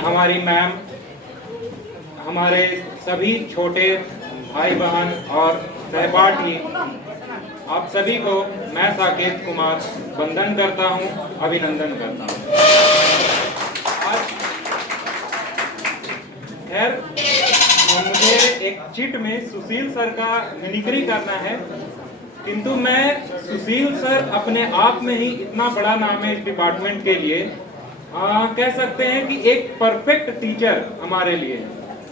हमारी मैम, हमारे सभी छोटे भाई बहन और सहपाठी, आप सभी को मैं साकेत कुमार वंदन करता हूं, अभिनंदन करता हूं। आज खैर मुझे एक चिट में सुशील सर का मिमिक्री करना है, किंतु मैं सुशील सर अपने आप में ही इतना बड़ा नाम है इस डिपार्टमेंट के लिए, कह सकते हैं कि एक परफेक्ट टीचर हमारे लिए।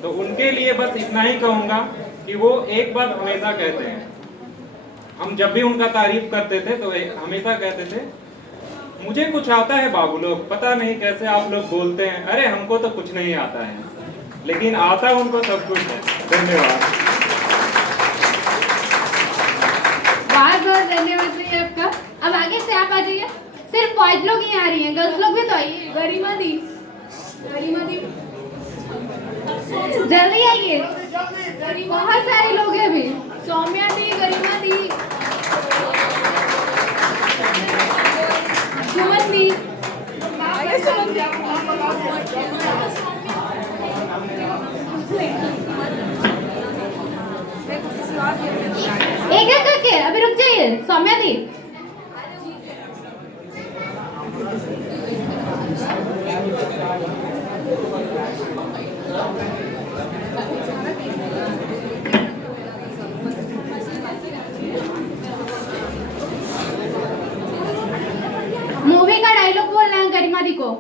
तो उनके लिए बस इतना ही कहूँगा कि वो एक बात हमेशा कहते हैं, हम जब भी उनका तारीफ करते थे तो हमेशा कहते थे, मुझे कुछ आता है बाबू लोग, पता नहीं कैसे आप लोग बोलते हैं, अरे हमको तो कुछ नहीं आता है, लेकिन आता उनको सब कुछ है। धन्यवाद। बहुत बहुत धन्यवाद भैया आपका। अब आगे से आप आ जाइए, सिर्फ बॉयज लोग ही आ रही हैं, गर्ल्स लोग भी तो आइए। गरिमा दी, गरिमा दी जल्दी आइए, बहुत सारे लोग हैं अभी। सौम्या दी, गरिमा दी, सुमन दी, एक एक करके अभी रुक जाइए। सौम्या दी, मूवी का डायलॉग बोलना है गरिमा दी को।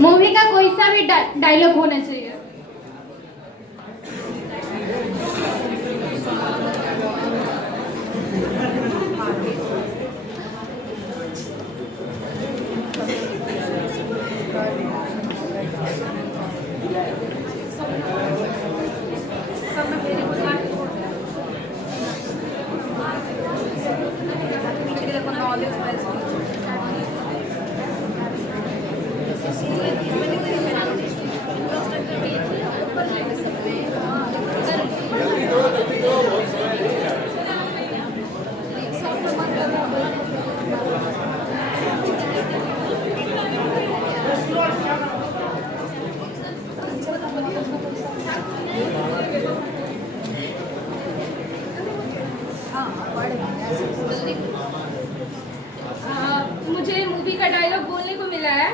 मूवी का कोई सा भी डायलॉग होना चाहिए। मुझे मूवी का डायलॉग बोलने को मिला है,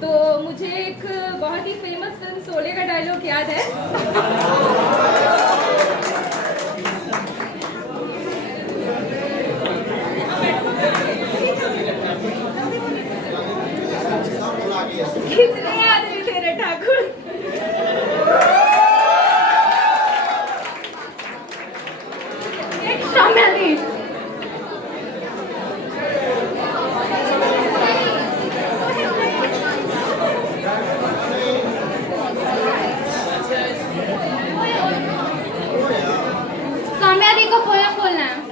तो मुझे एक बहुत ही फेमस फिल्म शोले का डायलॉग याद है। कितने आदमी तेरे ठाकुर। सौम्या दी, सौम्या दी को पोयम बोलना है।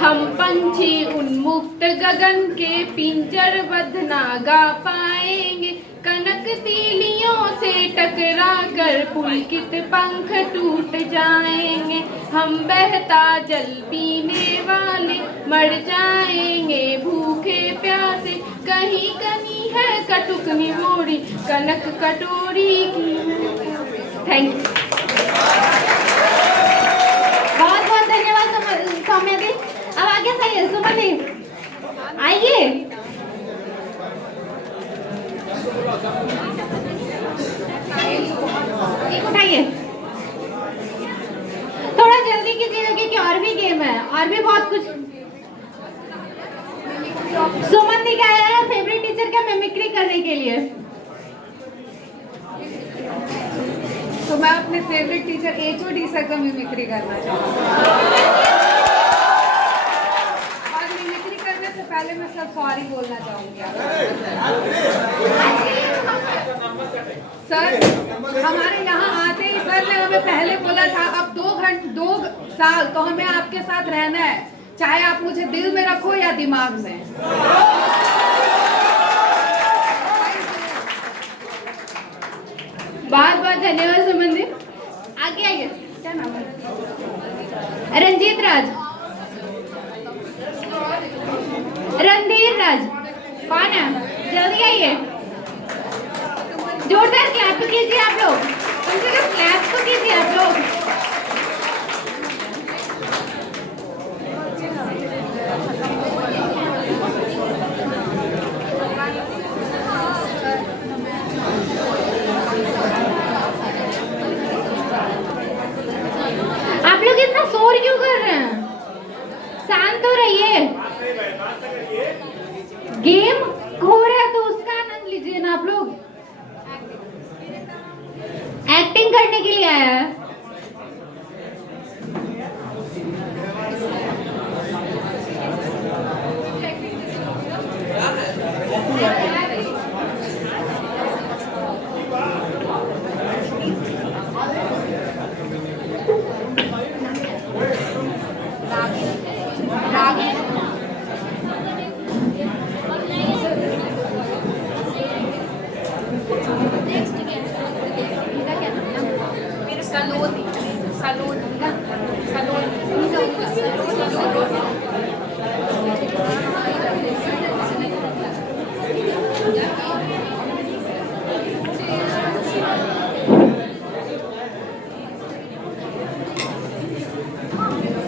हम पंछी उन्मुक्त गगन के पिंजरबद्ध ना गा पाएंगे, कनक तीलियों से टकरा कर पुलकित पंख टूट जाएंगे। हम बहता जल पीने वाले मर जाएंगे भूखे प्यासे, कहीं कनी है कटुक निमोड़ी कनक कटोरी की। थैंक यू, बहुत बहुत धन्यवाद सौम्या दी। अब आगे सही है, सुमन दी आइए। एक उठाइए, थोड़ा जल्दी कीजिएगा क्योंकि और भी गेम है और भी बहुत कुछ। सुमन दी का आया है फेवरेट टीचर का मिमिक्री करने के लिए। तो मैं अपने फेवरेट टीचर HOD सर का मिमिक्री करना चाहूँगी। पहले मैं सब सॉरी बोलना चाहूँगी सर। हमारे यहाँ आते ही सर ने हमें पहले बोला था अब 2 साल तो हमें आपके साथ रहना है, चाहे आप मुझे दिल में रखो या दिमाग में। बहुत बहुत धन्यवाद सुमन जी। आगे आइए, क्या नाम है? रंजीत राज, रणधीर राज, कौन है? जल्दी आइए। जोरदार क्लैप कीजिए आप लोग, कम से कम क्लैप तो कीजिए आप लोग। आप लोग इतना शोर क्यों कर रहे हैं? शांत हो रहिए। गेम हो रहा है तो उसका आनंद लीजिए ना आप लोग। एक्टिंग करने के लिए आया है।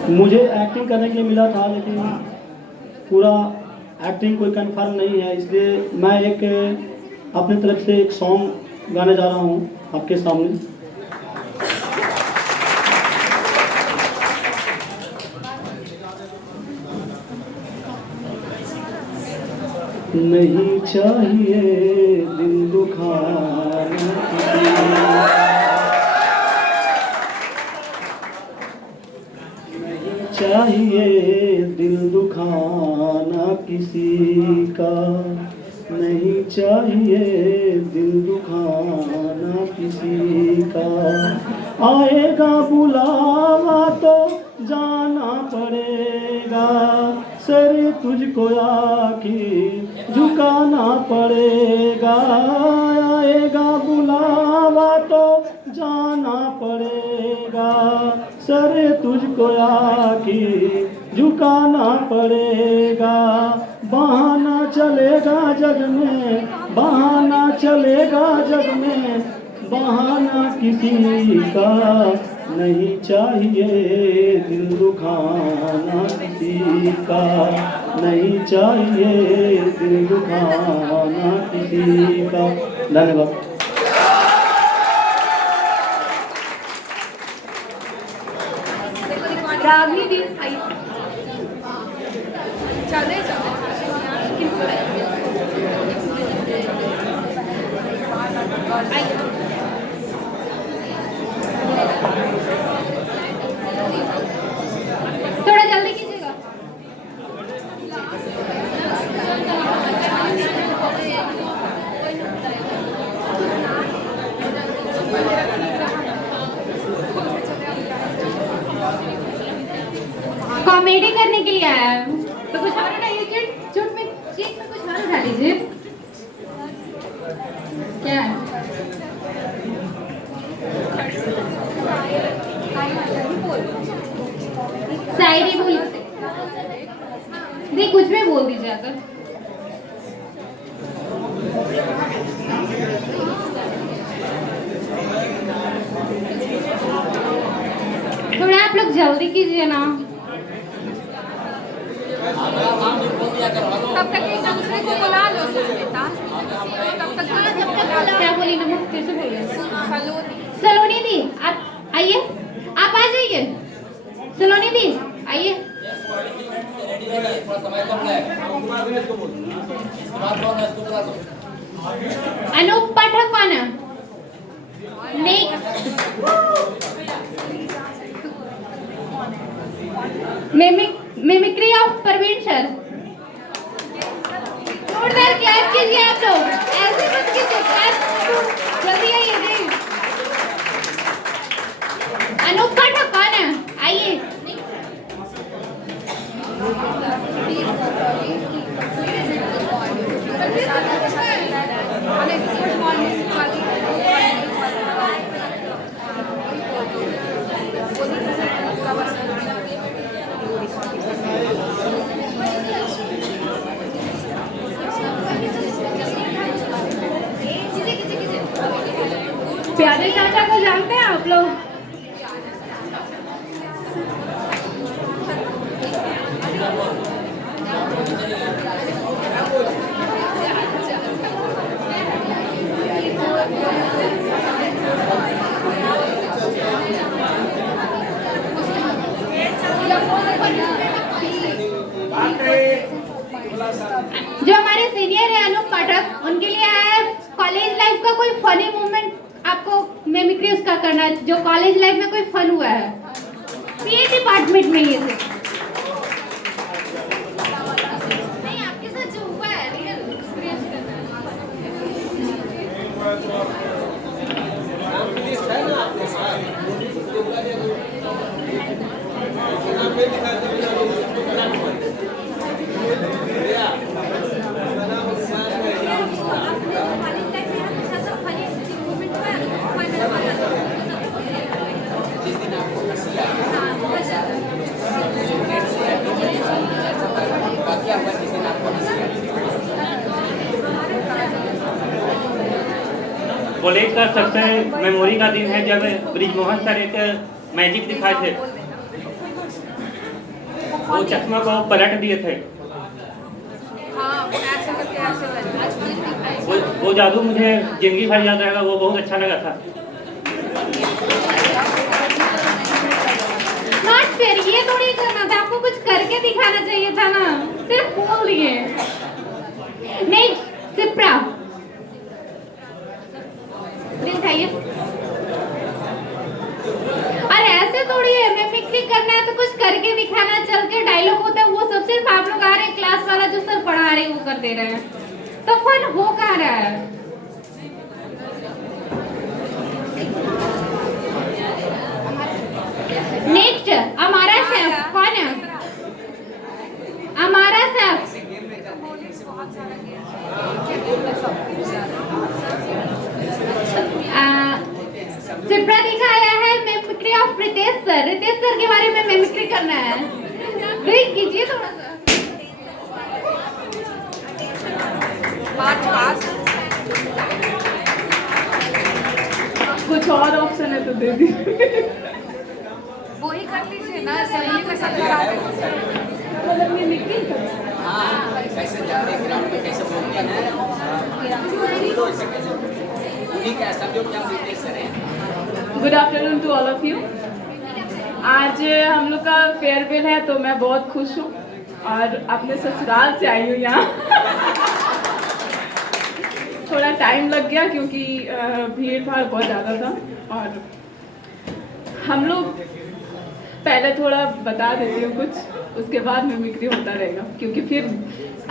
मुझे एक्टिंग करने के लिए मिला था, लेकिन पूरा एक्टिंग कोई कंफर्म नहीं है, इसलिए मैं एक अपनी तरफ से एक सॉन्ग गाने जा रहा हूँ आपके सामने। नहीं चाहिए दिल दुखाना, चाहिए दिल दुखाना किसी का, नहीं चाहिए दिल दुखाना किसी का। आएगा बुलावा तो जाना पड़ेगा, सर तुझको आखिर झुकाना पड़ेगा। आएगा बुलावा तो जाना पड़ेगा, सर तुझको आखिर झुकाना पड़ेगा। बहाना चलेगा जग में, बहाना चलेगा जग में, बहाना किसी का नहीं चाहिए दिल दुखाना किसी का, नहीं चाहिए दिल दुखाना किसी का। धन्यवाद। रागनी दी आई चले जाओ। थोड़ा जल्दी कीजिएगा। कॉमेडी करने के लिए आया है तो कुछ और उठाइए। चुट में चीट में कुछ और उठा लीजिए। क्या है? शायरी बोल नहीं, कुछ भी बोल दीजिए अगर। थोड़ा आप लोग जल्दी कीजिए ना। तब तक एक दूसरे को बुला लो सुष्मिता। तब तक क्या बोली ना, फिर से बोलिए। सलोनी सलोनी दी आप आइए, आप आ जाइए। सलोनी दी आइए। अनूप पाठक कौन है? नहीं, मिमिक्री ऑफ परवीन सर। जोरदार क्लैप कीजिए आप लोग, ऐसे मत कीजिए, क्लैप जल्दी आइए। नहीं, अनूप पाठक कौन है? आइए। जानते हैं आप लोग? जो हमारे सीनियर है अनूप पाठक, उनके लिए है कॉलेज लाइफ का कोई फनी मोमेंट आपको मिमिक्री उसका करना है, जो कॉलेज लाइफ में कोई फन हुआ है पीए डिपार्टमेंट में। ये से नहीं आपके साथ जो हुआ है रियल एक्सपीरियंस करना कॉलेज का सबसे मेमोरी का दिन है जब ब्रिजमोहन सर एक मैजिक दिखाए थे, वो चश्मा को पलट दिए थे। वो जादू मुझे जिंदगी भर याद रहेगा, वो बहुत अच्छा लगा था। नॉट फेयर, ये थोड़ी करना था, आपको कुछ करके दिखाना चाहिए था ना, सिर्फ बोल दिए। नहीं सिप्रा दिखाइए। अरे ऐसे थोड़ी है, मिमिक्री करना है तो कुछ करके दिखाना, चल के डायलॉग होता है वो सब सिर्फ आप लोग आ रहे हैं, क्लास वाला जो सर पढ़ा रहे हैं वो कर दे रहे हैं, तो फन हो कहाँ रहा है? नेक्स्ट हमारा शेफ कौन है? हमारा शेफ सिप्रा दिखाया है mimicry of Ritesh sir. Ritesh sir के बारे में मिमिक्री करना है, देख कीजिए थोड़ा सा। कुछ और ऑप्शन है तो दे दी। वो ही कर लीजिए ना, सही में सब करा मतलब मिमिक्री करना। कैसे जाते ग्राउंड में कैसे बोलते हैं, उन्हीं का समझो क्या रितेश सर है। Good afternoon to all of you. आज हम लोग का फेयरवेल है तो मैं बहुत खुश हूँ और अपने ससुराल से आई हूँ यहाँ। थोड़ा टाइम लग गया क्योंकि भीड़ भाड़ बहुत ज़्यादा था, और हम लोग पहले थोड़ा बता देती हूँ कुछ, उसके बाद मिमिक्री होता रहेगा क्योंकि फिर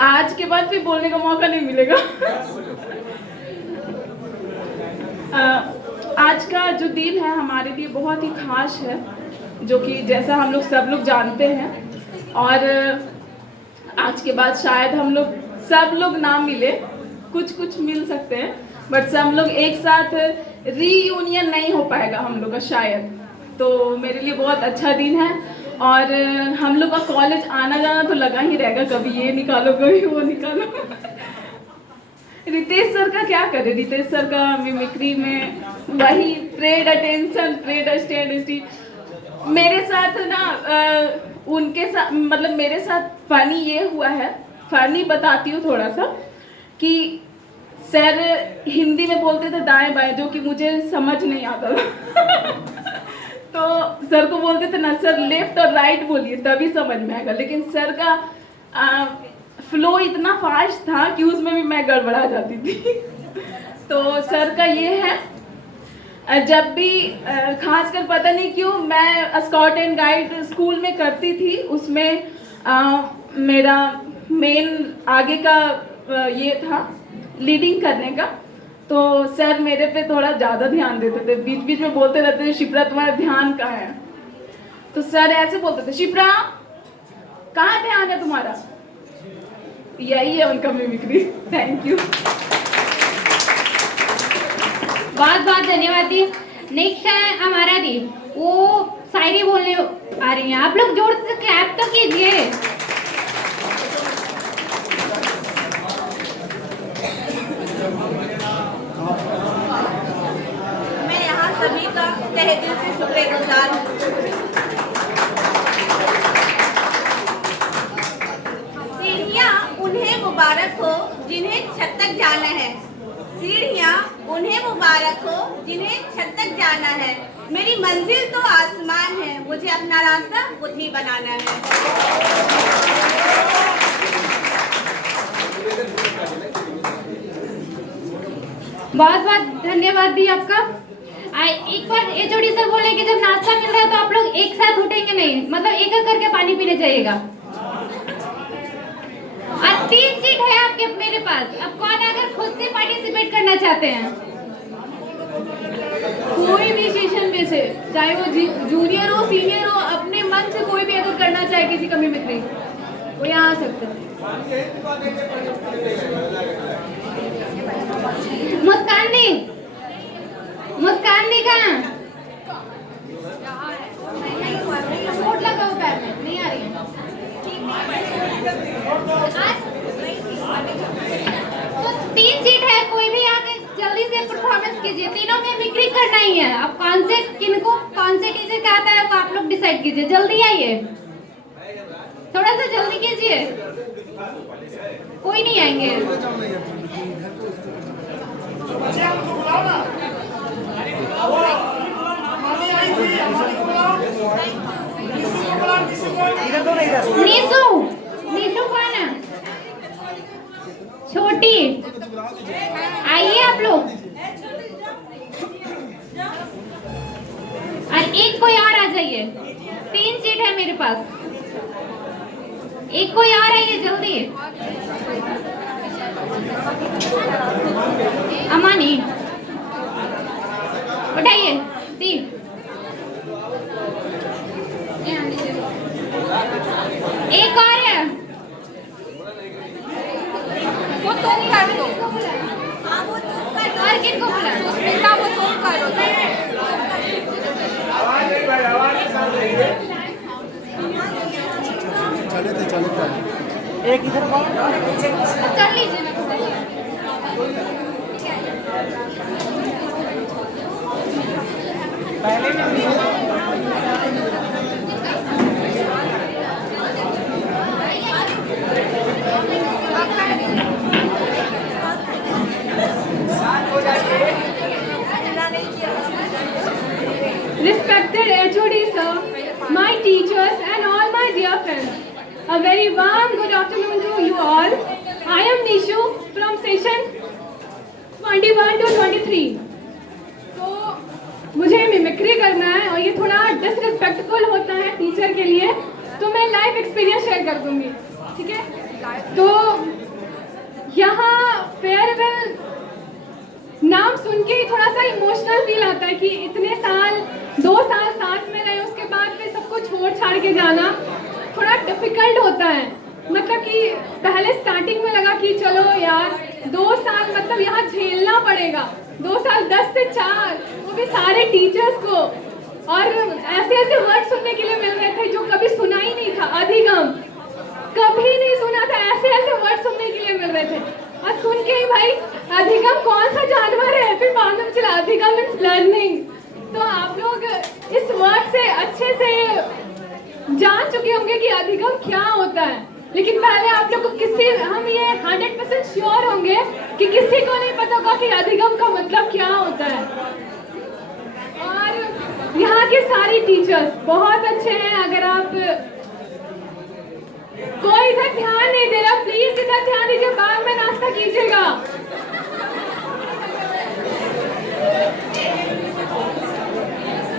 आज के बाद फिर बोलने का मौका नहीं मिलेगा। आज का जो दिन है हमारे लिए बहुत ही खास है, जो कि जैसा हम लोग सब लोग जानते हैं, और आज के बाद शायद हम लोग सब लोग ना मिले, कुछ कुछ मिल सकते हैं, बट सब लोग एक साथ रीयूनियन नहीं हो पाएगा हम लोग का शायद। तो मेरे लिए बहुत अच्छा दिन है, और हम लोग का कॉलेज आना जाना तो लगा ही रहेगा, कभी ये निकालो कभी वो निकालो। रितेश सर का क्या करे, रितेश सर का मिमिक्री में वही ट्रेड अटेंशन, ट्रेड स्टैंड। मेरे साथ ना उनके साथ मतलब मेरे साथ फनी ये हुआ है, फनी बताती हूँ थोड़ा सा, कि सर हिंदी में बोलते थे दाएं बाएं, जो कि मुझे समझ नहीं आता था। तो सर को बोलते थे ना सर लेफ्ट और राइट बोलिए तभी समझ में आएगा, लेकिन सर का फ्लो इतना फास्ट था कि उसमें भी मैं गड़बड़ा जाती थी। तो सर का ये है, जब भी खासकर पता नहीं क्यों मैं स्काउट एंड गाइड स्कूल में करती थी, उसमें मेरा मेन आगे का ये था लीडिंग करने का, तो सर मेरे पे थोड़ा ज़्यादा ध्यान देते थे, बीच बीच में बोलते रहते थे शिप्रा तुम्हारा ध्यान कहाँ है, तो सर ऐसे बोलते थे शिप्रा कहाँ ध्यान है तुम्हारा। यही है उनका मिमिक्री। थैंक यू, बहुत बहुत धन्यवाद दी। नेक्स्ट है हमारा दी, वो शायरी बोलने आ रही हैं, आप लोग जोर से क्लैप तो कीजिए। मैं यहाँ सभी का तहे दिल से शुक्रगुजार हूँ। सीढ़ियाँ उन्हें मुबारक हो जिन्हें छत तक जाना है। सीढ़ियाँ उन्हें मुबारक हो जिन्हें छत तक जाना है। मेरी मंजिल तो आसमान है, मुझे अपना रास्ता खुद ही बनाना है। बहुत बहुत धन्यवाद दी आपका। एक बार एचओडी सर बोले कि जब नाश्ता मिल रहा है तो आप लोग एक साथ उठेंगे नहीं, मतलब एक एक करके पानी पीने जाइएगा। और 3 सीट है आपके मेरे पास। अब कौन अगर खुद से पार्टिसिपेट करना चाहते हैं? कोई भी सेशन में से, चाहे वो जूनियर हो सीनियर हो, अपने मन से कोई भी अगर करना चाहे किसी का मिमिक्री, वो यहाँ आ सकता है। मुस्कान दी कहाँ? चोट लगा हुआ पैर में, नहीं आ रही है। तो 3 सीट है, कोई भी आके जल्दी से परफॉर्मेंस कीजिए। तीनों में मिमिक्री करना ही है। अब कौन से टीचर का आता है वो आप लोग डिसाइड कीजिए। जल्दी आइए, थोड़ा सा जल्दी कीजिए। कोई नहीं आएंगे। नीशू कौन है? छोटी, आइए आप लोग। और एक कोई और आ जाइए। 3 सीट है मेरे पास। एक कोई और आइए जल्दी। अमानी उठाइए। 3 एक और है। वो तुम कर दो। और किनको बुला? सुस्मिता, वो तुम करो। एक इधर कर लीजिए ना। Respected HOD sir, my teachers and all my dear friends, a very warm good afternoon to you all. I am Nishu from session 21 to 23. तो मुझे मिमिक्री करना है और ये थोड़ा डिसरिस्पेक्टफुल होता है टीचर के लिए, तो मैं लाइफ एक्सपीरियंस शेयर कर दूंगी, ठीक है। तो यहाँ फेयरवेल नाम सुन के ही थोड़ा सा इमोशनल फील आता है कि इतने साल 2 साल साथ में रहे, उसके बाद फिर सबको छोड़ छाड़ के जाना थोड़ा डिफिकल्ट होता है। मतलब कि पहले स्टार्टिंग में लगा कि चलो यार 2 साल मतलब यहाँ झेलना पड़ेगा, 2 साल 10 से 4, वो भी सारे टीचर्स को, और ऐसे ऐसे वर्ड सुनने के लिए मिल रहे थे जो कभी सुना ही नहीं था। अधिगम कभी नहीं सुना था, ऐसे ऐसे वर्ड सुनने के लिए मिल रहे थे। और सुन के ही भाई अधिगम कौन सा जानवर है, फिर बाद में चला अधिगम मीन्स लर्निंग। तो आप लोग इस वर्ड से अच्छे से जान चुके होंगे कि अधिगम क्या होता है, लेकिन पहले आप लोग को हम ये 100% श्योर होंगे कि किसी को नहीं पता होगा कि अधिगम का मतलब क्या होता है। और यहाँ के सारे टीचर्स बहुत अच्छे हैं। अगर आप कोई इधर ध्यान नहीं दे रहा, प्लीज इधर ध्यान दीजिए, बाद में नाश्ता कीजिएगा।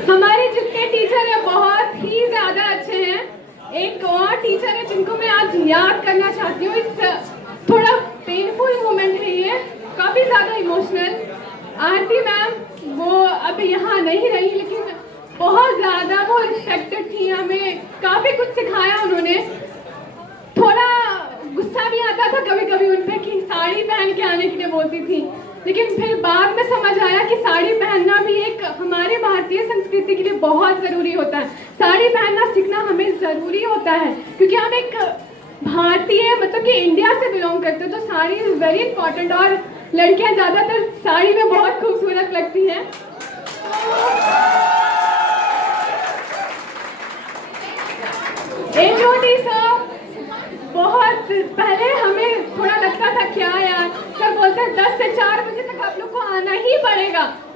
हमारे जितने टीचर हैं बहुत ही ज्यादा अच्छे हैं। एक और टीचर है जिनको मैं आज याद करना चाहती हूँ। थोड़ा पेनफुल मोमेंट है ये, काफी ज्यादा इमोशनल। आरती मैम, वो अब यहाँ नहीं रही, लेकिन बहुत ज्यादा वो रिस्पेक्टेड थी, हमें काफी कुछ सिखाया उन्होंने। थोड़ा गुस्सा भी आता था कभी कभी उन पे कि साड़ी पहन के आने के लिए बोलती थी, लेकिन फिर बाद में समझ आया कि साड़ी पहनना भी एक हमारे भारतीय संस्कृति के लिए बहुत ज़रूरी होता है। साड़ी पहनना सीखना हमें ज़रूरी होता है, क्योंकि हम एक भारतीय मतलब कि इंडिया से बिलोंग करते हैं, तो साड़ी इज़ वेरी इंपॉर्टेंट। और लड़कियां ज़्यादातर साड़ी में बहुत खूबसूरत लगती हैं।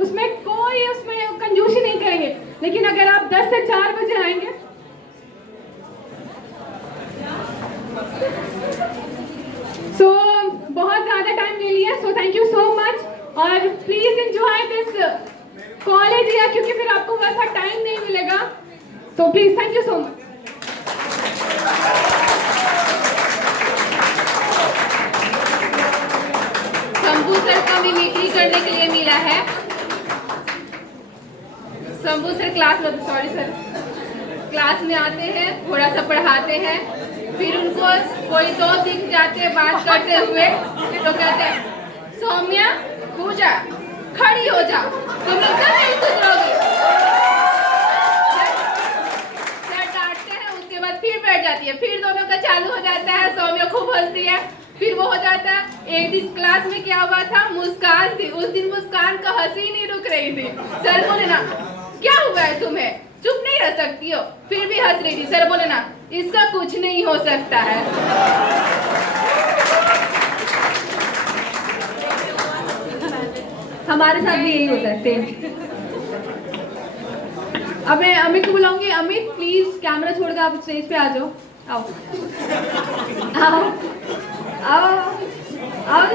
उसमें कोई उसमें कंजूसी नहीं करेंगे। लेकिन अगर आप 10 से 4 बजे आएंगे सो बहुत ज़्यादा टाइम ले लिया, so thank you so much. और please enjoy this college year, क्योंकि फिर आपको वैसा टाइम नहीं मिलेगा। तो please thank you so much. Shambhu sir का मिमिक्री करने के लिए मिला है। शंभू सर क्लास में आते हैं, थोड़ा सा पढ़ाते हैं, फिर उनको कोई दो दिख जाते हैं बात करते हुए, तो कहते हैं सौम्या पूजा खड़ी हो जा, तुम लोग कब नहीं सुधरोगे। सर डांटते हैं, उसके बाद फिर बैठ जाती है, फिर दोनों का चालू हो जाता है। सौम्या खूब हंसती है, फिर वो हो जाता है। एक दिन क्लास में क्या हुआ था, मुस्कान थी, उस दिन मुस्कान का हंसी नहीं रुक रही थी। सर बोले ना क्या हुआ है तुम्हें, चुप नहीं रह सकती हो, फिर भी हंस रही थी। सर बोले ना इसका कुछ नहीं हो सकता है। हमारे साथ भी यही होता है सेम। अब मैं अमित को बुलाऊंगी। अमित प्लीज कैमरा छोड़कर आप स्टेज पे आ जाओ। आओ आओ आओ आओ।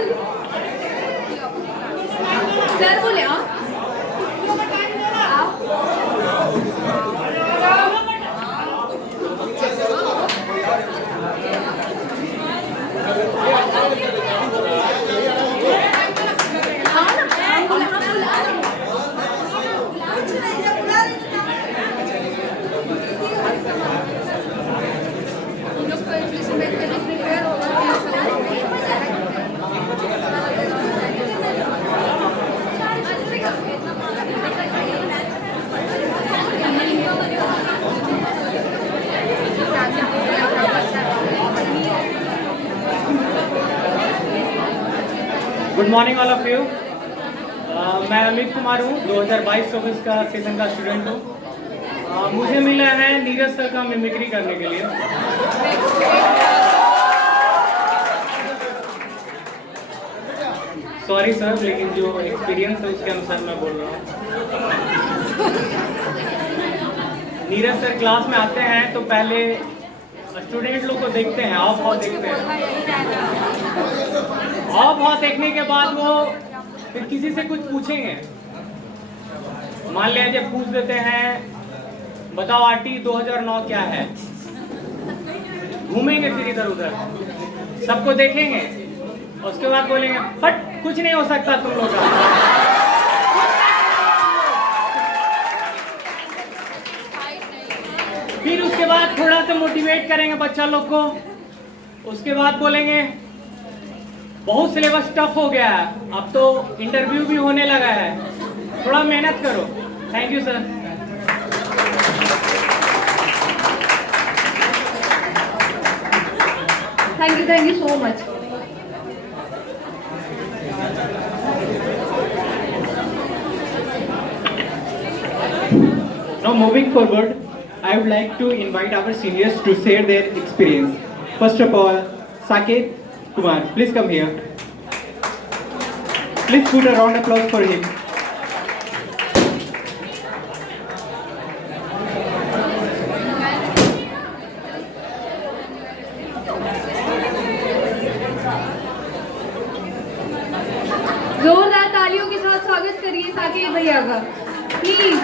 सर बोले आओ। Good morning all of you. मैं अमित कुमार हूँ, 2022-24 का सेशन का स्टूडेंट हूँ। मुझे मिला है नीरज सर का मिमिक्री करने के लिए। सॉरी सर, लेकिन जो एक्सपीरियंस है उसके अनुसार मैं बोल रहा हूँ। नीरज सर क्लास में आते हैं तो पहले स्टूडेंट लोग को देखते हैं, हाव भाव देखते हैं। हाव भाव देखने के बाद वो फिर किसी से कुछ पूछेंगे। मान लिया जब पूछ देते हैं बताओ आरटी 2009 क्या है, घूमेंगे फिर इधर उधर, सबको देखेंगे, उसके बाद बोलेंगे बट कुछ नहीं हो सकता तुम लोग का। फिर उसके बाद थोड़ा सा मोटिवेट करेंगे बच्चा लोग को, उसके बाद बोलेंगे बहुत सिलेबस टफ हो गया है, अब तो इंटरव्यू भी होने लगा है, थोड़ा मेहनत करो। Thank you sir. Thank you so much. Now moving forward, I would like to invite our seniors to share their experience. First of all, Saket Kumar, please come here. Please put a round of applause for him. जोरदार तालियों के साथ स्वागत करिए साकेत भैया का। Please,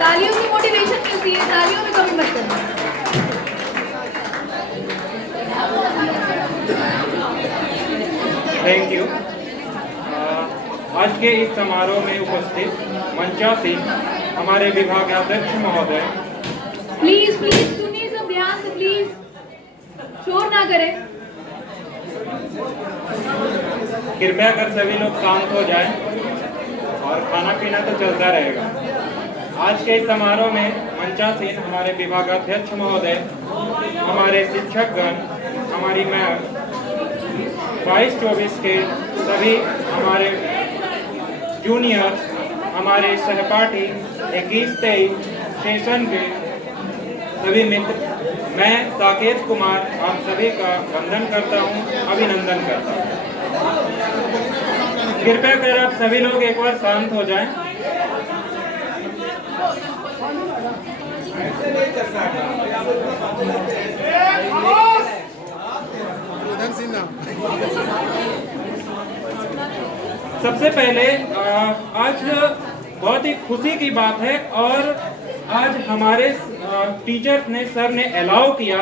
तालियों की मोटिवेशन मिलती है, तालियों में कमी मत करना। Thank you. आज के इस समारोह में उपस्थित मंचासीन हमारे विभागाध्यक्ष महोदय, प्लीज प्लीज सुनिए सब ध्यान से, प्लीज शोर ना करें। कृपया कर सभी लोग शांत हो जाएं और खाना पीना तो चलता रहेगा। आज के इस समारोह में मंचासीन हमारे विभागाध्यक्ष महोदय, हमारे शिक्षकगण, हमारी मैम, 22-24 के सभी हमारे जूनियर, हमारे सहपाठी 21-23 सेशन के सभी मित्र, मैं साकेत कुमार आप सभी का वंदन करता हूँ, अभिनंदन करता हूँ। कृपया कर आप सभी लोग एक बार शांत हो जाएं। सबसे पहले आज बहुत ही खुशी की बात है और आज हमारे टीचर्स ने, सर ने अलाउ किया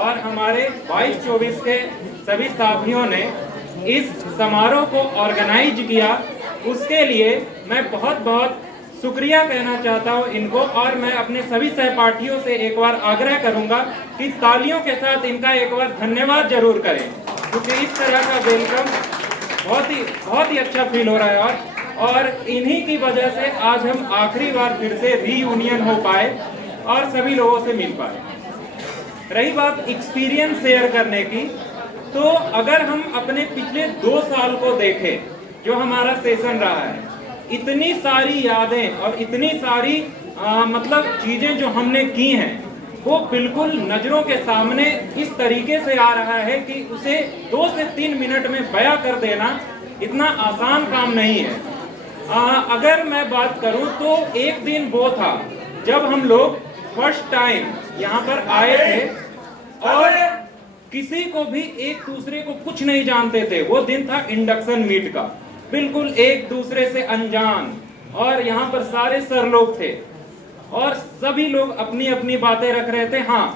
और हमारे 22-24 के सभी साथियों ने इस समारोह को ऑर्गेनाइज किया। उसके लिए मैं बहुत बहुत शुक्रिया कहना चाहता हूं इनको, और मैं अपने सभी सहपाठियों से एक बार आग्रह करूंगा कि तालियों के साथ इनका एक बार धन्यवाद जरूर करें, क्योंकि इस तरह का वेलकम बहुत ही अच्छा फील हो रहा है। और इन्हीं की वजह से आज हम आखिरी बार फिर से रीयूनियन हो पाए और सभी लोगों से मिल पाए। रही बात एक्सपीरियंस शेयर करने की, तो अगर हम अपने पिछले 2 साल को देखें जो हमारा सेशन रहा है, इतनी सारी यादें और इतनी सारी मतलब चीजें जो हमने की हैं वो बिल्कुल नजरों के सामने इस तरीके से आ रहा है कि उसे 2 से 3 मिनट में बयां कर देना इतना आसान काम नहीं है। अगर मैं बात करूं तो एक दिन वो था जब हम लोग फर्स्ट टाइम यहाँ पर आए थे और किसी को भी एक दूसरे को कुछ नहीं जानते थे। वो दिन था इंडक्शन मीट का, बिल्कुल एक दूसरे से अनजान, और यहाँ पर सारे सर लोग थे और सभी लोग अपनी अपनी बातें रख रहे थे। हाँ,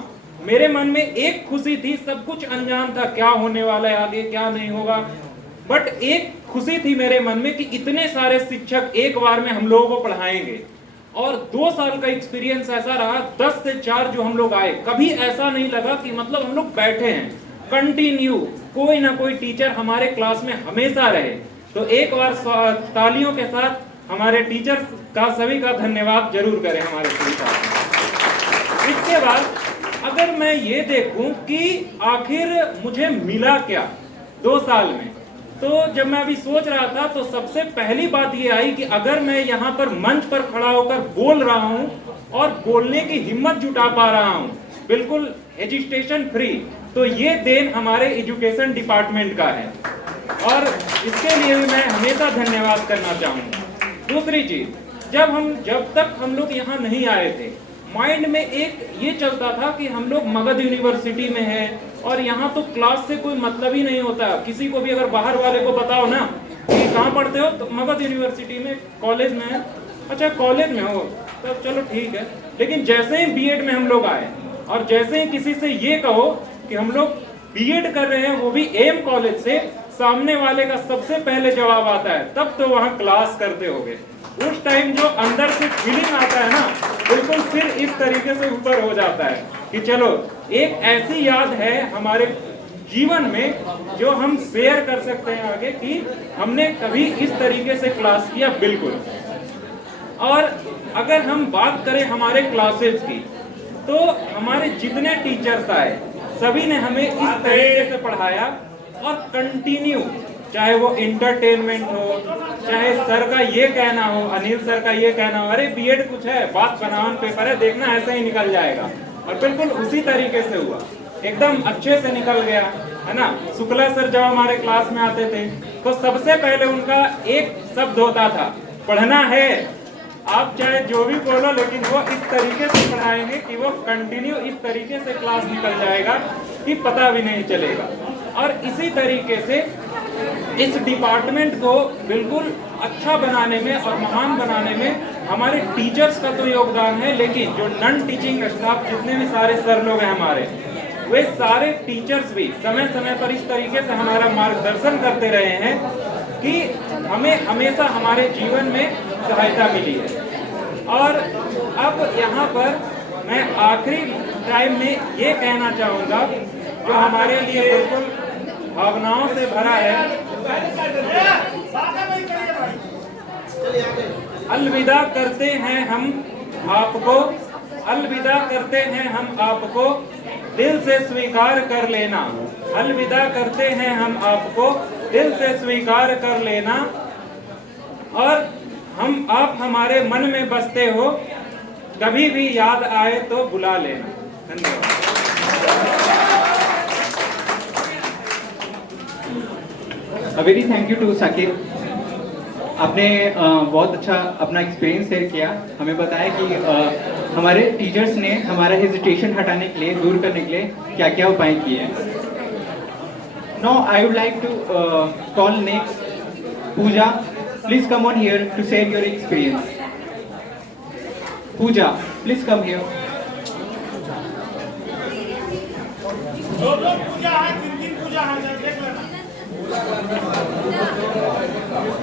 मेरे मन में एक खुशी थी, सब कुछ अनजान था, क्या होने वाला है आगे, क्या नहीं होगा, बट एक खुशी थी मेरे मन में कि इतने सारे शिक्षक एक बार में हम लोगों को पढ़ाएंगे। और 2 साल का एक्सपीरियंस ऐसा रहा, 10 से 4 जो हम लोग आए, कभी ऐसा नहीं लगा कि मतलब हम लोग बैठे हैं, कंटिन्यू कोई ना कोई टीचर हमारे क्लास में हमेशा रहे। तो एक बार तालियों के साथ हमारे टीचर्स का सभी का धन्यवाद जरूर करें हमारे सभी साथ। इसके बाद अगर मैं ये देखूं कि आखिर मुझे मिला क्या 2 साल में, तो जब मैं अभी सोच रहा था तो सबसे पहली बात ये आई कि अगर मैं यहाँ पर मंच पर खड़ा होकर बोल रहा हूँ और बोलने की हिम्मत जुटा पा रहा हूँ बिल्कुल हेजिटेशन फ्री, तो ये देन हमारे एजुकेशन डिपार्टमेंट का है और इसके लिए भी मैं हमेशा धन्यवाद करना चाहूँगा। दूसरी चीज, जब तक हम लोग यहाँ नहीं आए थे, माइंड में एक ये चलता था कि हम लोग मगध यूनिवर्सिटी में हैं और यहाँ तो क्लास से कोई मतलब ही नहीं होता। किसी को भी अगर बाहर वाले को बताओ ना कि कहाँ पढ़ते हो, तो मगध यूनिवर्सिटी में कॉलेज में है, अच्छा कॉलेज में हो तो चलो ठीक है। लेकिन जैसे ही बीएड में हम लोग आए और जैसे ही किसी से ये कहो कि हम लोग बीएड कर रहे हैं, वो भी एम कॉलेज से, सामने वाले का सबसे पहले जवाब आता है तब तो वहाँ क्लास करते होगे। उस टाइम जो अंदर से फीलिंग आता है ना, बिल्कुल सिर इस तरीके से ऊपर हो जाता है कि चलो एक ऐसी याद है हमारे जीवन में जो हम शेयर कर सकते हैं आगे कि हमने कभी इस तरीके से क्लास किया। बिल्कुल। और अगर हम बात करें हमारे क्लासेस की, तो हमारे जितने टीचर्स आए सभी ने हमें इस तरीके से पढ़ाया और कंटिन्यू, चाहे वो इंटरटेनमेंट हो, चाहे सर का ये कहना हो, अनिल सर का ये कहना हो, अरे बीएड कुछ है, बात बनावन पेपर है, देखना ऐसा ही निकल जाएगा, और बिल्कुल उसी तरीके से हुआ, एकदम अच्छे से निकल गया, है ना। शुक्ला सर जब हमारे क्लास में आते थे तो सबसे पहले उनका एक शब्द होता था, पढ़ना है, आप चाहे जो भी बोलो, लेकिन वो इस तरीके से पढ़ाएंगे कि वो कंटिन्यू इस तरीके से क्लास निकल जाएगा कि पता भी नहीं चलेगा। और इसी तरीके से इस डिपार्टमेंट को बिल्कुल अच्छा बनाने में और महान बनाने में हमारे टीचर्स का तो योगदान है, लेकिन जो नॉन टीचिंग स्टाफ जितने भी सारे सर लोग हैं हमारे, वे सारे टीचर्स भी समय समय पर इस तरीके से हमारा मार्गदर्शन करते रहे हैं कि हमें हमेशा हमारे जीवन में सहायता मिली है। और अब यहाँ पर मैं आखिरी टाइम में ये कहना चाहूँगा जो हमारे लिए बिल्कुल भावनाओं से भरा है, अलविदा करते हैं हम आपको, अलविदा करते हैं हम आपको, दिल से स्वीकार कर लेना, अलविदा करते हैं हम आपको, दिल से स्वीकार कर लेना, और आप हमारे मन में बसते हो, कभी भी याद आए तो बुला लेना। धन्यवाद। A very thank you to Sakib आपने बहुत अच्छा अपना एक्सपीरियंस शेयर किया, हमें बताया कि हमारे टीचर्स ने हमारा हेजिटेशन हटाने के लिए, दूर करने के लिए क्या क्या उपाय किए हैं। Now I would like to call next Pooja, please come on here to share your experience. Pooja, please come here.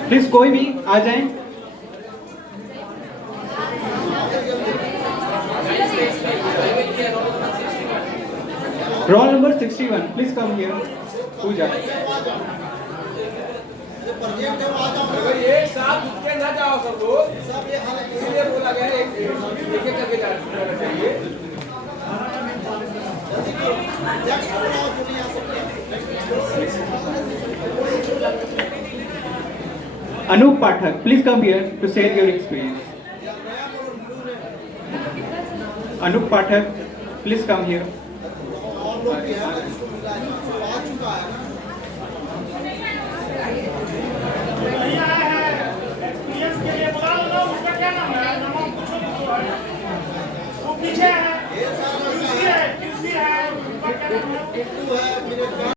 Please कोई भी आ जाए। Roll number 61, please come here. Pooja. एक साथ उठ के ना जाओ सब लोग, सब ये बोला गया है, एक एक करके जाना चाहिए। Anoop Pathak, please come here to share your experience. Anoop Pathak, please come here.